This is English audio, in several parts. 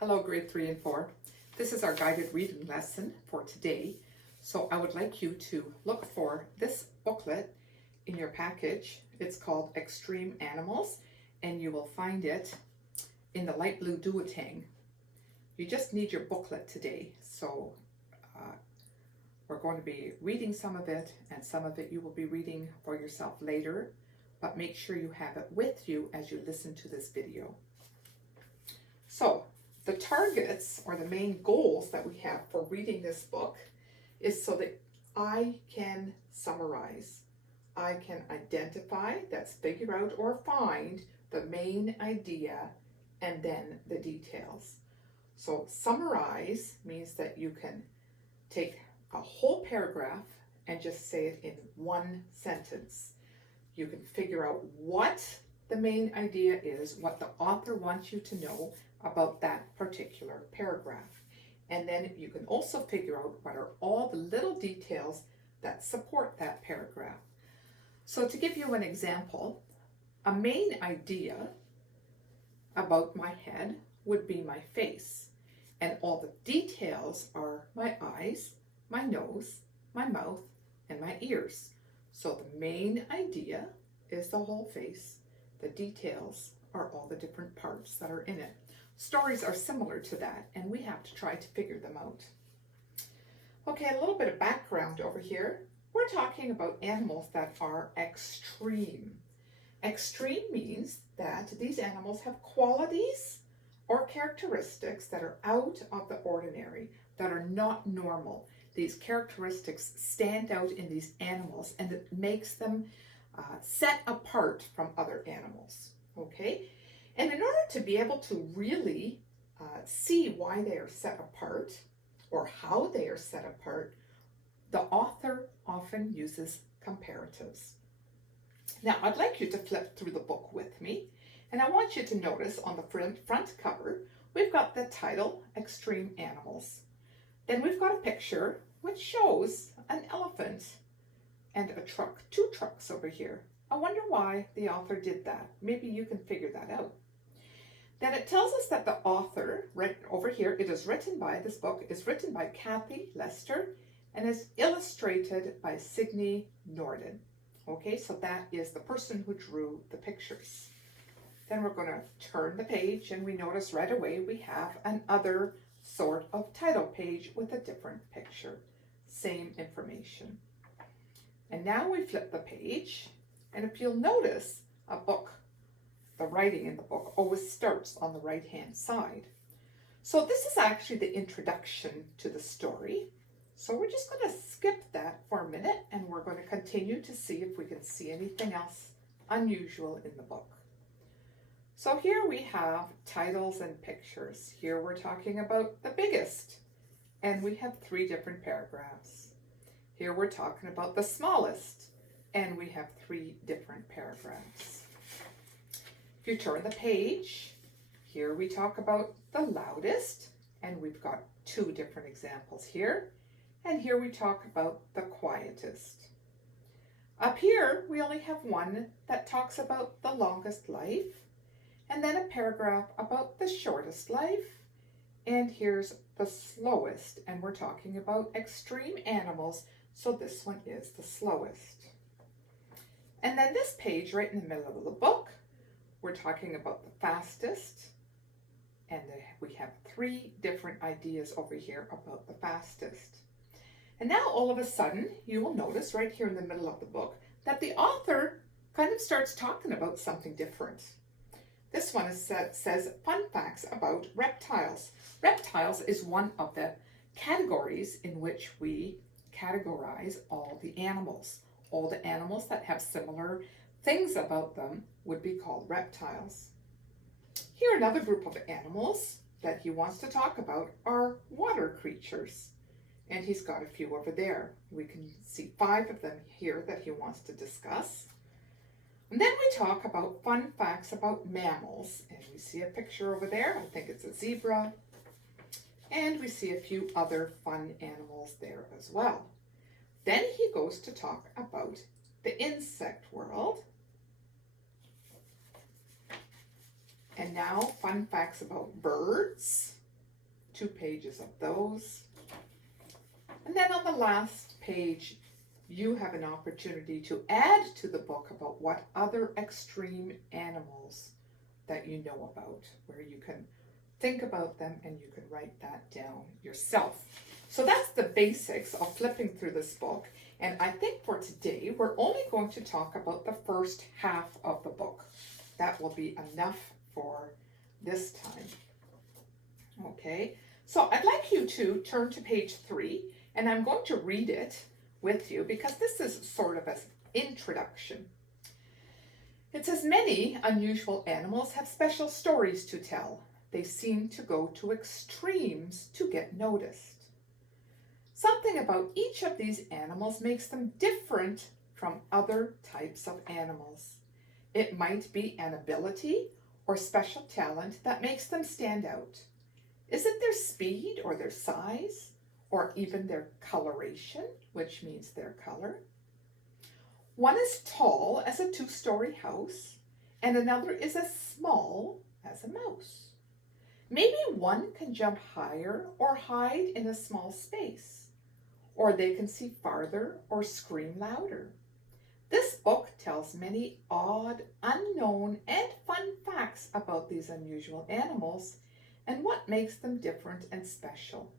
Hello, grade 3 and 4. This is our guided reading lesson for today. So I would like you to look for this booklet in your package. It's called Extreme Animals, and you will find it in the light blue duotang. You just need your booklet today. So we're going to be reading some of it, and some of it you will be reading for yourself later, but make sure you have it with you as you listen to this video. So the targets or the main goals that we have for reading this book is so that I can summarize, I can identify, that's figure out or find the main idea and then the details. So summarize means that you can take a whole paragraph and just say it in one sentence. You can figure out what the main idea is, what the author wants you to know about that particular paragraph. And then you can also figure out what are all the little details that support that paragraph. So to give you an example, a main idea about my head would be my face, and all the details are my eyes, my nose, my mouth, and my ears. So the main idea is the whole face. The details are all the different parts that are in it. Stories are similar to that, and we have to try to figure them out. Okay, a little bit of background over here. We're talking about animals that are extreme. Extreme means that these animals have qualities or characteristics that are out of the ordinary, that are not normal. These characteristics stand out in these animals, and it makes them set apart from other animals. Okay? And in order to be able to really see why they are set apart or how they are set apart, the author often uses comparatives. Now, I'd like you to flip through the book with me, and I want you to notice on the front cover, we've got the title, Extreme Animals. Then we've got a picture which shows an elephant and a truck, two trucks over here. I wonder why the author did that. Maybe you can figure that out. Then it tells us that the author, right over here, this book is written by Kathy Lester and is illustrated by Signe Norden. Okay, so that is the person who drew the pictures. Then we're going to turn the page, and we notice right away we have another sort of title page with a different picture. Same information. And now we flip the page, and if you'll notice, the writing in the book always starts on the right-hand side. So this is actually the introduction to the story. So we're just going to skip that for a minute, and we're going to continue to see if we can see anything else unusual in the book. So here we have titles and pictures. Here we're talking about the biggest, and we have 3 different paragraphs. Here we're talking about the smallest, and we have 3 different paragraphs. If you turn the page, here we talk about the loudest, and we've got 2 different examples here. And here we talk about the quietest. Up here, we only have one that talks about the longest life, and then a paragraph about the shortest life. And here's the slowest, and we're talking about extreme animals, so this one is the slowest. And then this page right in the middle of the book, we're talking about the fastest, and we have 3 different ideas over here about the fastest. And now all of a sudden, you will notice right here in the middle of the book that the author kind of starts talking about something different. This one says fun facts about reptiles. Reptiles is one of the categories in which we categorize all the animals. All the animals that have similar things about them would be called reptiles. Here, another group of animals that he wants to talk about are water creatures. And he's got a few over there. We can see 5 of them here that he wants to discuss. And then we talk about fun facts about mammals. And we see a picture over there. I think it's a zebra. And we see a few other fun animals there as well. Then he goes to talk about the insect world. And now, fun facts about birds. 2 pages of those. And then on the last page, you have an opportunity to add to the book about what other extreme animals that you know about, where you can think about them and you can write that down yourself. So that's the basics of flipping through this book. And I think for today, we're only going to talk about the first half of the book. That will be enough for this time. Okay, so I'd like you to turn to page 3, and I'm going to read it with you because this is sort of an introduction. It says, many unusual animals have special stories to tell. They seem to go to extremes to get noticed. Something about each of these animals makes them different from other types of animals. It might be an ability or special talent that makes them stand out. Is it their speed or their size or even their coloration, which means their color? One is tall as a 2-story house and another is as small as a mouse. Maybe one can jump higher or hide in a small space, or they can see farther or scream louder. This book tells many odd, unknown, and fun facts about these unusual animals and what makes them different and special.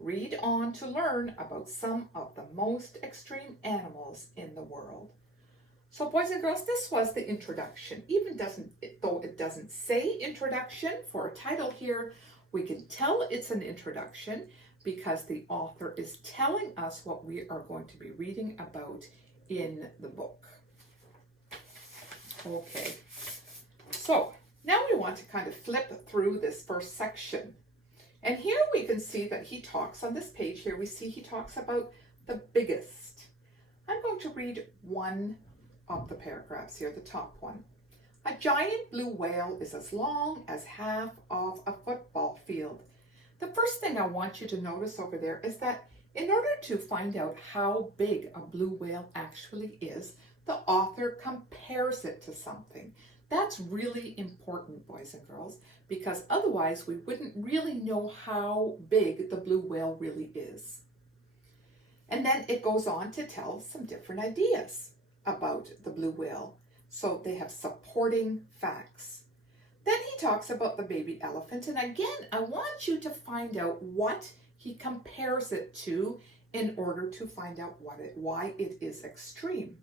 Read on to learn about some of the most extreme animals in the world. So boys and girls, this was the introduction. Though it doesn't say introduction for a title here, we can tell it's an introduction because the author is telling us what we are going to be reading about in the book. Okay, so now we want to kind of flip through this first section. And here we can see that he talks on this page here, we see he talks about the biggest. I'm going to read one of the paragraphs here, the top one. A giant blue whale is as long as half of a football field. The first thing I want you to notice over there is that in order to find out how big a blue whale actually is, the author compares it to something. That's really important, boys and girls, because otherwise we wouldn't really know how big the blue whale really is. And then it goes on to tell some different ideas about the blue whale. So they have supporting facts. Then he talks about the baby elephant. And again, I want you to find out what he compares it to in order to find out why it is extreme.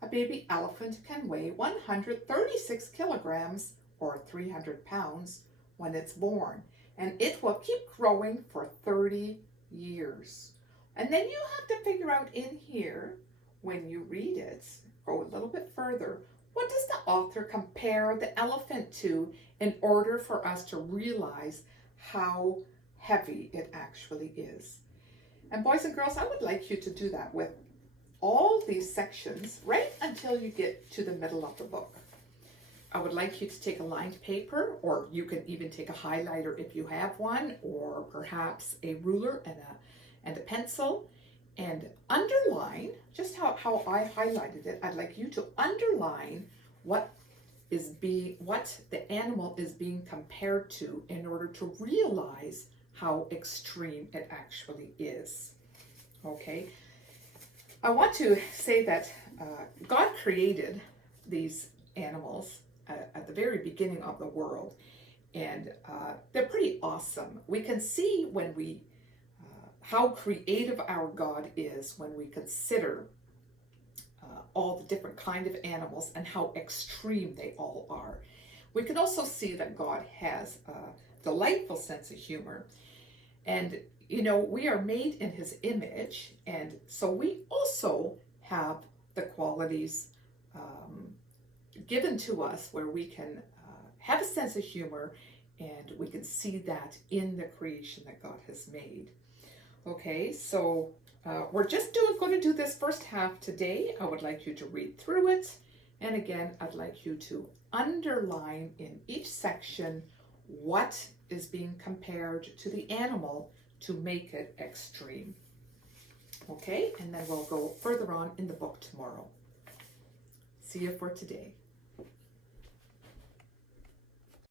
A baby elephant can weigh 136 kilograms or 300 pounds when it's born, and it will keep growing for 30 years. And then you have to figure out in here, when you read it, go a little bit further, what does the author compare the elephant to in order for us to realize how heavy it actually is? And boys and girls, I would like you to do that with all these sections right until you get to the middle of the book. I would like you to take a lined paper, or you can even take a highlighter if you have one, or perhaps a ruler and a pencil, and underline, just how I highlighted it. I'd like you to underline what the animal is being compared to in order to realize how extreme it actually is. Okay, I want to say that God created these animals at the very beginning of the world, and they're pretty awesome. We can see how creative our God is when we consider all the different kind of animals and how extreme they all are. We can also see that God has a delightful sense of humor, and we are made in his image, and so we also have the qualities given to us where we can have a sense of humor, and we can see that in the creation that God has made. Okay, so we're just going to do this first half today. I would like you to read through it, and again, I'd like you to underline in each section what is being compared to the animal to make it extreme. Okay, and then we'll go further on in the book tomorrow. See you for today.